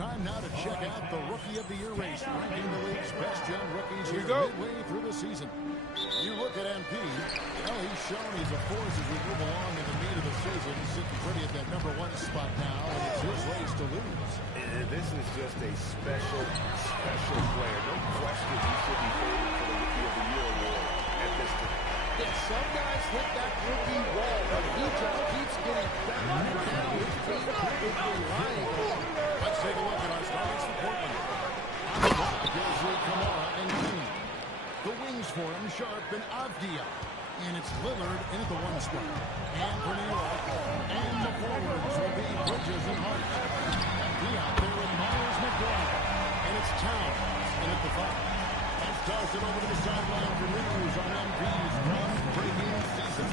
time now to check out the Rookie of the Year race, ranking the league's best young rookies here midway through the season. You look at MP, he's shown he's a force as we move along in the meat of the season, sitting pretty at that #1 spot now, and it's his race to lose. This is just a special player. No question he should be favored for the Rookie of the Year award at this point. Yeah, some guys hit that rookie wall, but he just keeps getting better. Now his team is relying on him. Let's take a look at our starters for Portland. On the block, here's Kamara and Green. The wings for him, Sharp and Avdia. And it's Lillard in at the 1 spot. And for New York. And the forwards will be Bridges and Hart. Out there with Myers McBride. And it's Towns in at the 5. Let's toss it over to the sideline for news on MP's groundbreaking season.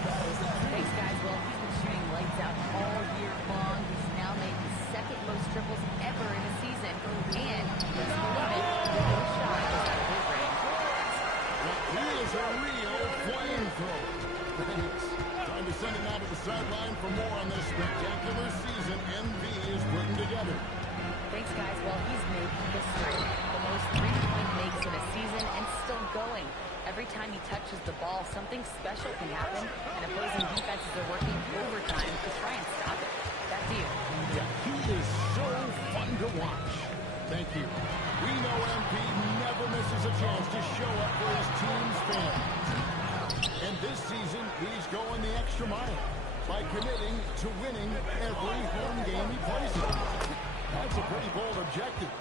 Thanks, guys. Well, he's been shooting lights out all year long. He's now made the 2nd most triples ever in a season. And he's moving no shot is out of his range. He is a real flamethrower. Thanks. Time to send it now to the sideline for more on this spectacular season MV is putting together. Thanks, guys. Well, he's made history. The most 3-point makes in a season and still going. Every time he touches the ball, something special can happen, and opposing defenses are working overtime to try and stop it. Back to you. Yeah, he is so fun to watch. Thank you. We know MP never misses a chance to show up for his team's fans. And this season, he's going the extra mile by committing to winning every home game he plays in. That's a pretty bold objective.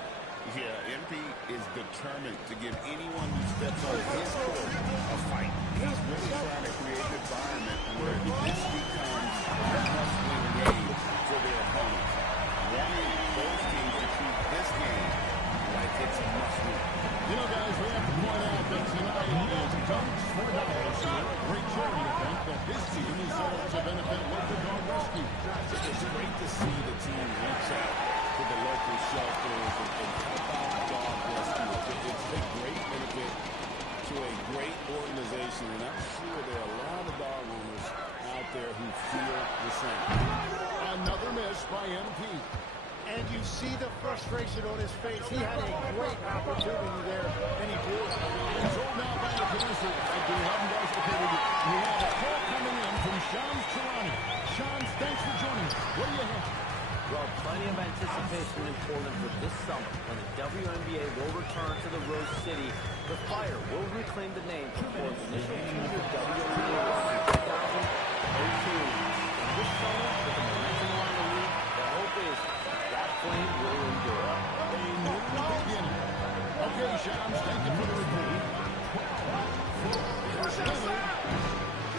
Yeah, MP is determined to give anyone who steps on his court a fight. He's really trying to create an environment where this becomes a must-win game for their opponents. Wanting those teams to treat this game like it's a must-win. You know, guys, we have to point out that tonight is Dunks for Dollars here, a great charity event that his team is set up to benefit local dog rescue. It's great to see the team reach out to the local shelters and help out dog rescue. It's a great benefit to a great organization, and I'm sure there are a lot of dog owners out there who feel the same. Another miss by MP. And you see the frustration on his face. He had a great opportunity there, and he blew it. Controlled now by the producer. I do have him guys located. We have a call coming in from Shams Charania. Shams, thanks for joining us. What do you have? Well, plenty of anticipation in Portland for this summer when the WNBA will return to the Rose City. The Fire will reclaim the name for its initial team of WNBA in 2002. And this summer, with the momentum around the league, the hope is that flame will endure. A new beginning. Okay, Shams, thank you for the report. Here's Lillard.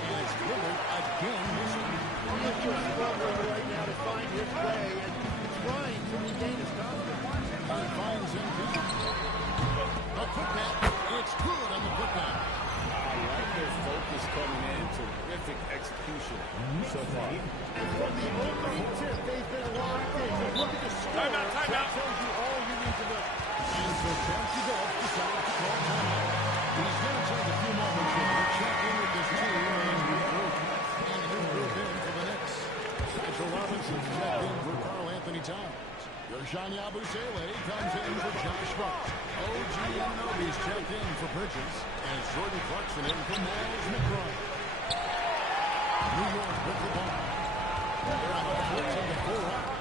And it's Lillard again missing. He's just struggling right now to find his way and trying to regain his confidence. He finds MP. A putback. It's good on the putback. I like their focus coming in. Terrific execution so far. And from the opening tip, they've been locked in. So look at the score. Timeout. That tells you all you need to know. And so Chauncey Billups decided to call timeout. He's going to take a few moments here to check in with his team and regroup. And he'll group in for the Knicks. Mitchell Robinson checked in for Karl Anthony Towns. Yershon Yabusele comes in for Josh Hart. OG Anunoby's checked in for Bridges. And Jordan Clarkson in for Myers McBride. New York with the ball. They're on the 14-4 round.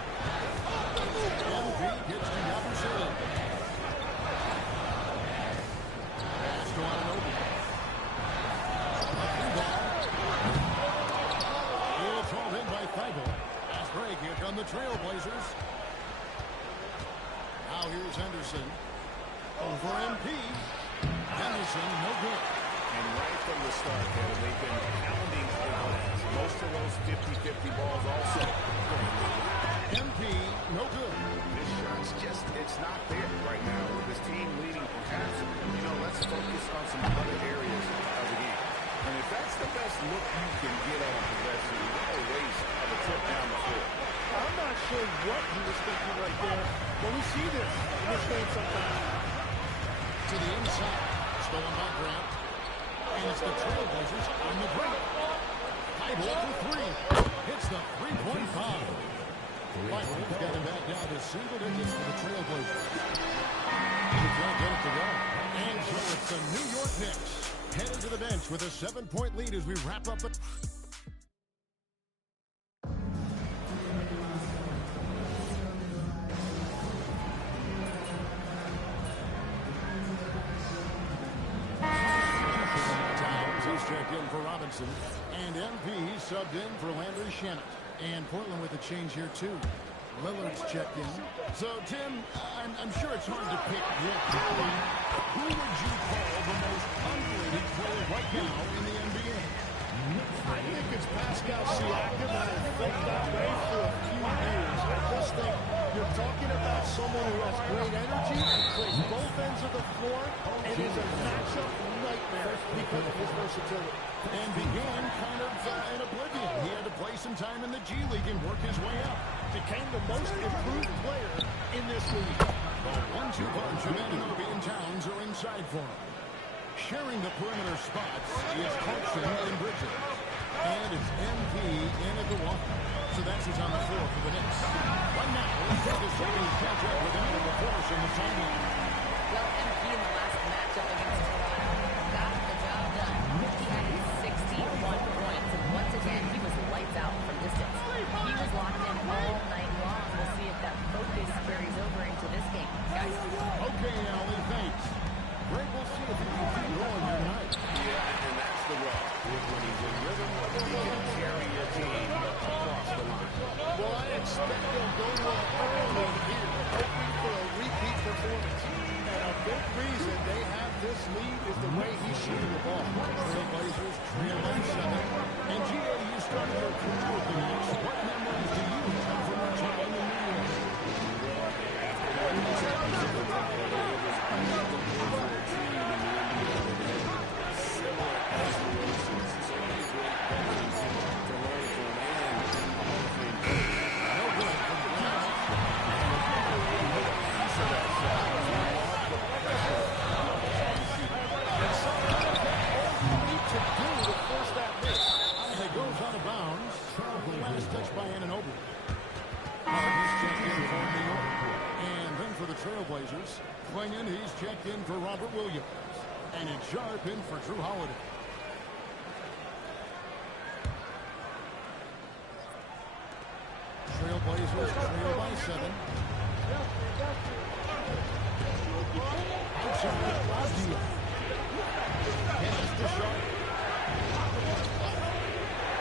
MV gets to Yabusele. Pass to Anunoby. It's hauled in by Thibault. Fast break. Here come the Trailblazers. Now here's Henderson. Over MP. Henderson, no good. And right from the start, they've been pounding the glass. Most of those 50-50 balls also. MP, no good. This shot's just, it's not there right now. With this team leading, perhaps, let's focus on some other areas of the game. And if that's the best look you can get on a possession, what a waste of a trip down the floor. I'm not sure what he was thinking right there, but we see this in this game sometimes. To the inside. Stolen by Grant. And it's the Trailblazers on the break. Thibault for three. Hits the three-point foul. Thibault's got him back down to single digits for the Trailblazers. Trailblazers. He can't get it to go. And so it's the New York Knicks headed to the bench with a 7-point lead as we wrap up the... He's checked in for Robinson. And MP subbed in for Landry Shamet. And Portland with a change here, too. Lillard's checked in. So, Tim, I'm sure it's hard to pick your pick. Who would you call the most underrated player right now in the NBA? I think it's Pascal Siakam. I've felt that way for a few years. I just think you're talking about someone who has great energy, plays both ends of the floor, and is a matchup nightmare because of his versatility. And began kind of in oblivion. He had to play some time in the G League and work his way up. Became the most improved player in this league. The 1-2 punch of Anunoby and Towns are inside for him. Sharing the perimeter spots is Clarkson and Bridges. And it's MP in at the walk. So that's who's on the floor for the Knicks. Right now, let's take a second to catch up with him with the force on the sideline. Well, MP in the last matchup against Toronto got the job done. He had 61 points, and once again, he was lights out from distance. He was locked in all night long. We'll see if that focus carries over into this game, guys. Okay, Ali, thanks. Greg, we'll see if he can keep going here tonight. Yeah, and that's the rub. When he's in rhythm, he can carry your team across the line. Well, I expect they'll go one early here, hoping for a repeat performance. And a big reason they have this lead is the way he's shooting the ball. Trailblazers trail by 7. And G.A., you started your career with the Knicks. What memories do you have from your time in New York? Trailblazers. Klingon, he's checked in for Robert Williams. And it's Sharp in for Drew Holiday. Trailblazers trail by 7. Outside, Bosnia. Pass to Sharp.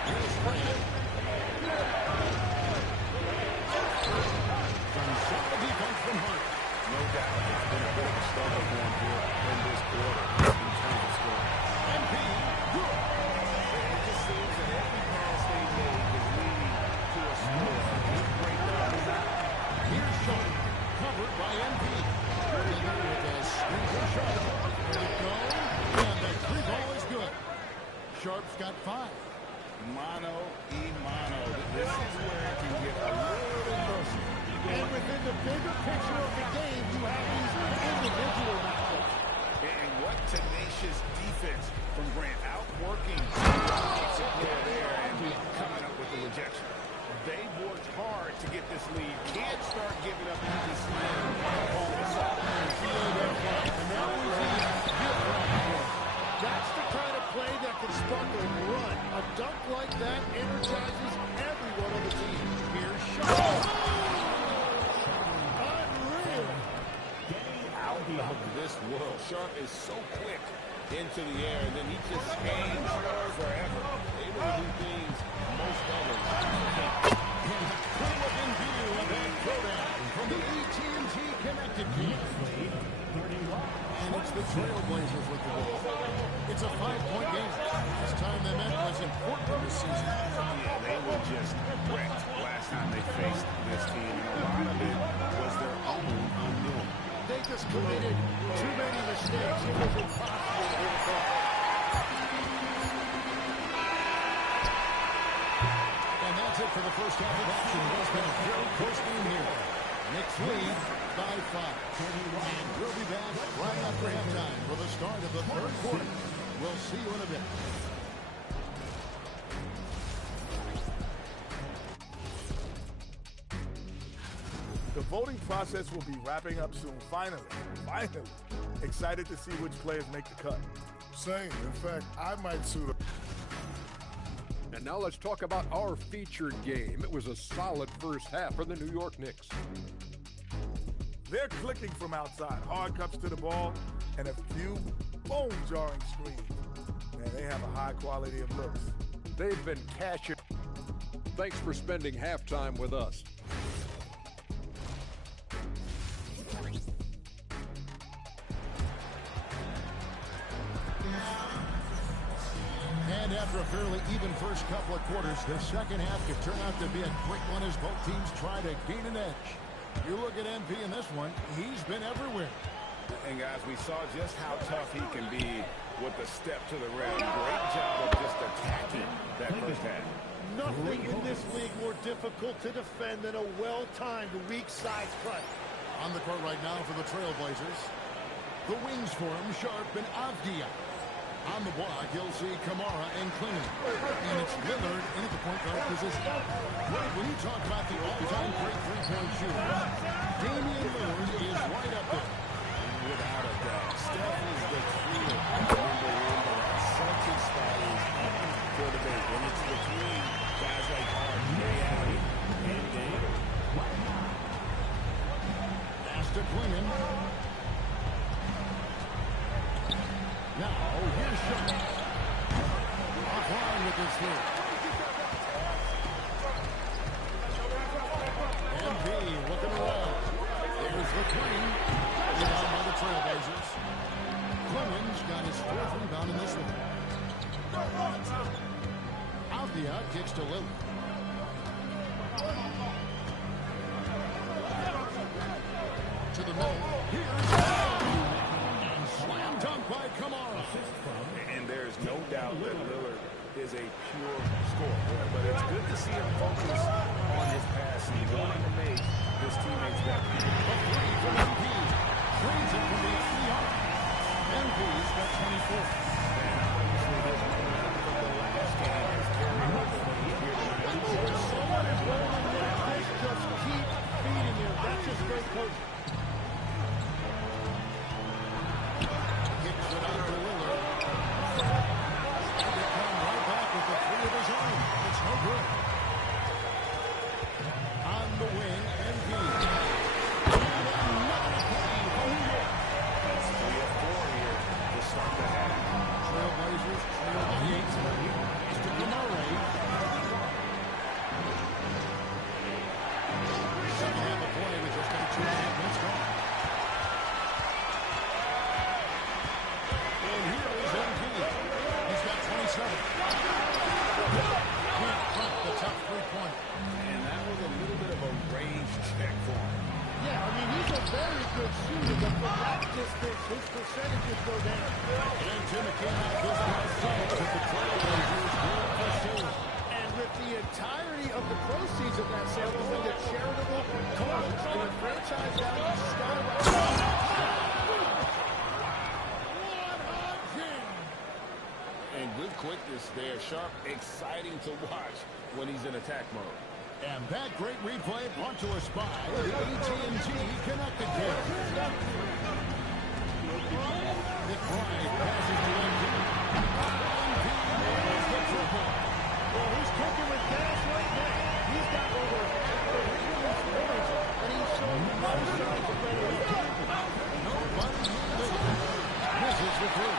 Here's Fred. Some solid defense from Hart. No doubt, it's been a bit of a struggle for him here in this quarter in terms of scoring. MP, good. It just seems that every pass they make is leading to a score. He's great there. Here's Sharp, covered by MP. With a screen for Sharp. Let it go, and the three ball is good. Sharp's got 5. Mano y mano. This is where it can get a little personal. And within the bigger picture of the game, you have these individual matchups. And what tenacious defense from Grant, outworking the offensive player there and coming up with the rejection. They've worked hard to get this lead. Can't start giving up easy slams all of a sudden. That's the kind of play that can spark a run. A dunk like that energizes everyone on the team. Here's Sharp. Of this world. Sharp is so quick into the air, and then he just scans forever. Able to do things most others can't. Come up in view of that throwdown from the AT&T Connected team. And it's the Trailblazers with the ball. It's a 5-point game. This time they met was important this season. Yeah, they were just wrecked last time they faced this team, and a lot of it was their own undoing. They just committed too many mistakes. It was impossible to overcome. And that's it for the first half of action. It's been a very close game here. Knicks lead by 5. And we'll be back right after halftime for the start of the third quarter. We'll see you in a bit. The voting process will be wrapping up soon. Finally. Excited to see which players make the cut. Same. In fact, I might suit up. And now let's talk about our featured game. It was a solid first half for the New York Knicks. They're clicking from outside. Hard cuts to the ball and a few bone-jarring screens. Man, they have a high quality of looks. They've been cashing. Thanks for spending halftime with us. And after a fairly even first couple of quarters, the second half could turn out to be a quick one as both teams try to gain an edge. You look at MP in this one, he's been everywhere. And guys, we saw just how tough he can be with the step to the rim. Great job of just attacking that first half. Nothing in this league more difficult to defend than a well-timed weak side cut. On the court right now for the Trailblazers. The wings for him, Sharp and Avdia. On the block, you'll see Kamara and Clinton. And it's Lillard in at the point guard position. Right, when you talk about the all-time great three-point shooters, Damian Lillard is right up there. Without a doubt. Steph is the clear number one, but that second spot is up for debate. When it's between guys like RJ Allen and Dame. Pass to Clinton. Now, here's Sharp. Offline with his three. MP looking around. There's the three. Rebound by the Trailblazers. Clemens got his fourth rebound in this one. Avdia kicks to Lillard. To the middle. Here's and slam dunk by Kamara. And there's no doubt that Lillard is a pure scorer. But it's good to see him focus on his passing, going to make his teammates better. A three from MP. Frees it from the 3-yard. MP's got 24. And obviously this momentum from the last game has carried over here tonight. There's someone as well in there. Just keep feeding him. That's just great coaching. Kicks it out to Lillard. And they come right back with the three of his own. It's no good. On the wing, MP. That's 3 of 4 here to start the half. Trailblazers trail by 8. It's to Kamara. Second half of play with just under 2.5 minutes gone. And here is MP. He's got 27. Can't front the tough three-pointer. And that was a little bit of a range check for him. Yeah, I mean, he's a very good shooter, but from that distance, his percentages go down. And Jim McCann goes to the side to the Trailblazers going for silver. And with the entirety of the proceeds of that sale going to charitable cause, and the franchise value skyrockets. One on Jim. And good quickness there. Sharp, exciting to watch when he's in attack mode. And that great replay brought to us by the AT&T Connected Care. Nick Bryant passes to MP. MP nails the triple. Well, he's cooking with gas right now. He's got over half the league in his points, and he's showing no signs of letting it go. Nobody misses the three.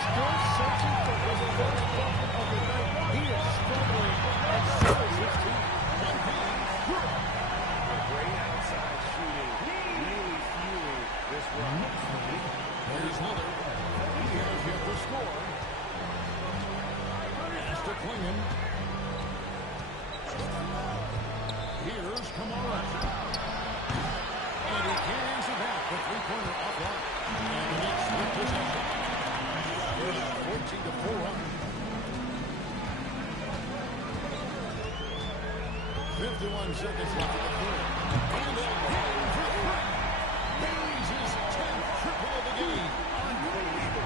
Still searching for his first bucket of the night. He is struggling, and so is his team. Great outside shooting, really fueling this run. Here's Lillard. He has yet to score. Pass to Klingon. Here's Kamara. And he carries it back. The three-pointer offline. And the Knicks with possession. They're now 14-4 up. 51 seconds left in the third. And a game for three. Hayes his 10th triple of the game. Unbelievable.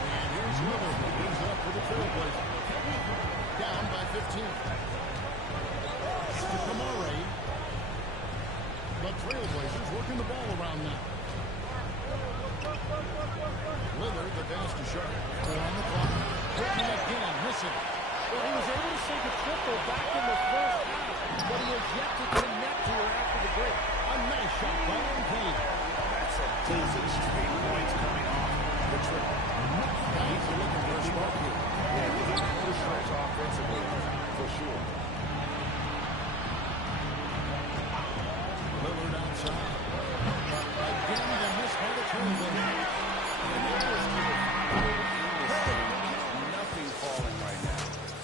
And here's Lillard. He's up for the Trailblazers. Down by 15. To Kamara. Sharp. 4 on the clock. Taking again, missing. Well, he was able to sink a triple back in the first half, but he has yet to connect to her after the break. A nice shot by MP. That's a dozen straight points coming off the triple. Guys are looking for a spark here. Yeah, he's looking for stretch offensively, for sure. Lillard outside. Again, the miss by the Trailblazers. Nothing falling right now.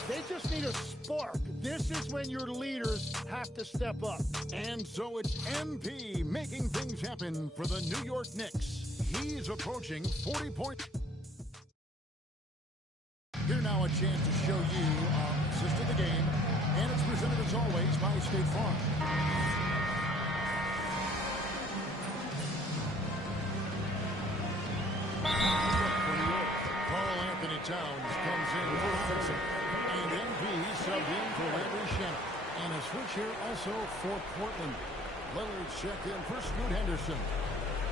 They just need a spark. This is when your leaders have to step up. And so it's MP making things happen for the New York Knicks. He's approaching 40 points. Here now a chance to show you our assist of the game. And it's presented as always by State Farm. Carl Anthony Towns comes in offensive. And MP subbed in for Landry Shamet. And a switch here also for Portland. Lillard checked in for Scoot Henderson.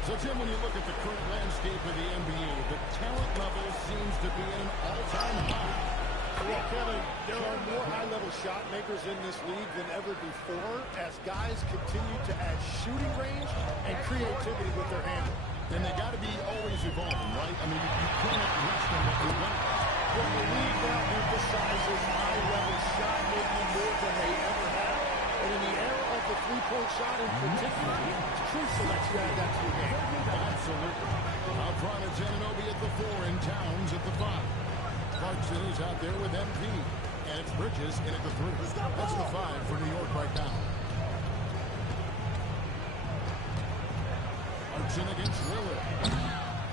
So, Tim, when you look at the current landscape of the NBA, the talent level seems to be at an all-time high. Well, Kevin, there are more high-level shot makers in this league than ever before as guys continue to add shooting range and creativity with their handle. And they got to be always evolving, right? I mean, you cannot reach them what you've done. Well, the league now emphasizes high-level shot making more than they ever have. And in the era of the three-point shot in particular, it's crucial that you add that to your game. Absolutely. Out front, it's Anunoby at the 4 and Towns at the 5. Clarkson is out there with MP. And it's Bridges in at the 3. That's the 5 for New York right now. Clarkson against Lillard.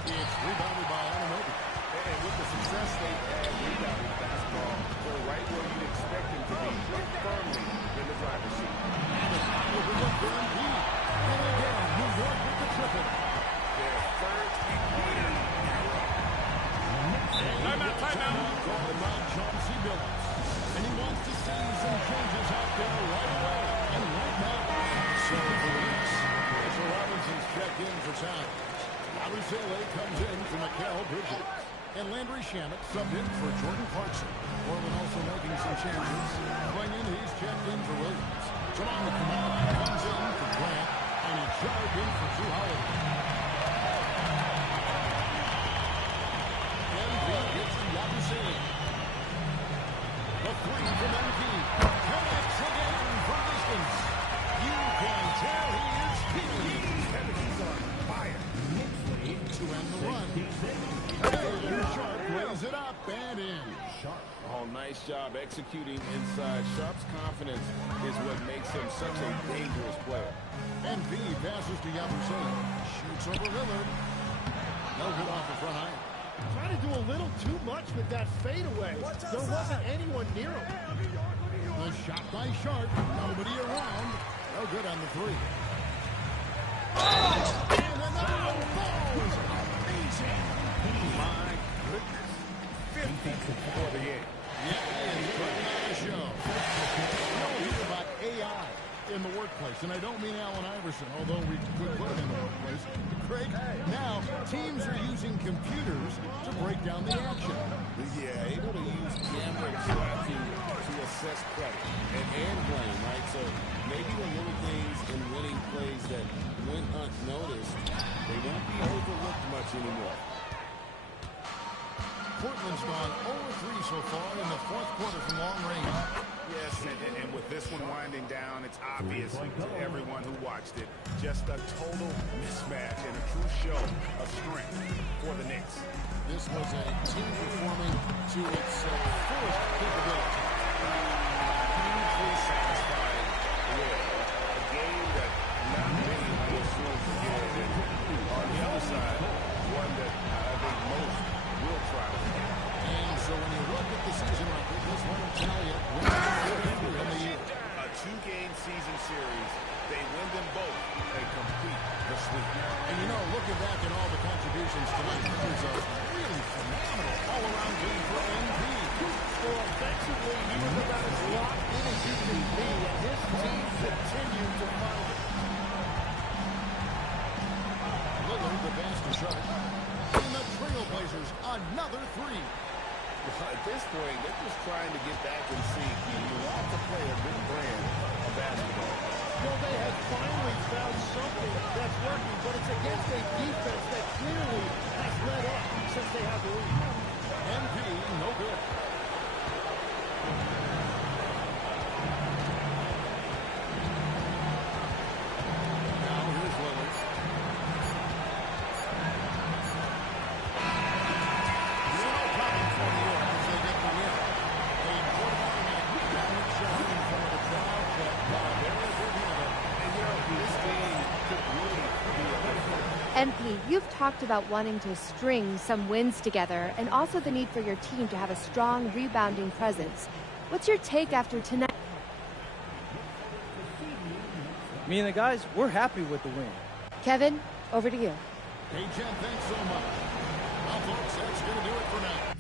It's rebounded by Anunoby. And with the success they've had rebounding basketball, they're right where you'd expect them to be, firmly in the driver's seat. Overlooked for MP. And again, New York with the triple. Their third three-pointer. Timeout. Called by Chauncey Billups. And he wants to see some changes out there right away. And right now. So for the Knicks, Mitchell Robinson's checked in for Towns. Abusele comes in for Mikal Bridges. And Landry Shamet subbed in for Jordan Clarkson. Portland also making some changes. Going in, he's checked in for Williams. Jamal Kamara comes in for Grant. And he's charged in for Drew Holiday. MP gets to Abusele. The 3 from MP. Connects again for distance. You can tell he is feeling. He's on fire. To end the run. Sharp lays it up and in. Sharp. Oh, nice job executing inside. Sharp's confidence is what makes him such a dangerous player. MP passes to Yabusele. Shoots over Lillard. No good off the front iron. Trying to do a little too much with that fadeaway. There wasn't anyone near him. The shot by Sharp. Nobody around. No good on the 3. And another one falls. Amazing. My goodness. 50 for the game. Yeah, he is putting on a show. You know, hear about AI in the workplace, and I don't mean Allen Iverson, although we could put him in the workplace. Craig, now teams are using computers to break down the action. Yeah, able to use camera tracking to assess credit and blame, right? So maybe the little things in winning plays that went unnoticed, they won't be overlooked much anymore. Portland's gone 0-3 so far in the 4th quarter from long range. Yes, and with this one winding down, it's obvious to everyone who watched it. Just a total mismatch and a true show of strength for the Knicks. This was a team performing to its fullest capability. Hugely satisfied with a game that not many will soon forget. And on the other side, one that I think most will try to forget. And so when you look at the season record, this one Italian wins in the year. A 2-game season series, they win them both and complete the sweep. And you know, looking back at all the contributions tonight, it was a really phenomenal all-around game for MP. Well, offensively, he was about as locked in as you can be, and his team continued to find it. Lillard, the pass to Sharp. And the Trailblazers another three. At this point, they're just trying to get back in sync. You want to play a good brand of basketball. Well, they have finally found something that's working, but it's against a defense that clearly has let up since they have the lead. MP, no good. Now here's Lillard. No problem for New York as they get the win. A important balance shot in front of the crowd, but very good handle. And this game could really be a difference. NP, you've talked about wanting to string some wins together and also the need for your team to have a strong rebounding presence. What's your take after tonight? Me and the guys, we're happy with the win. Kevin, over to you. Hey, Jen, thanks so much. Well, folks, that's going to do it for now.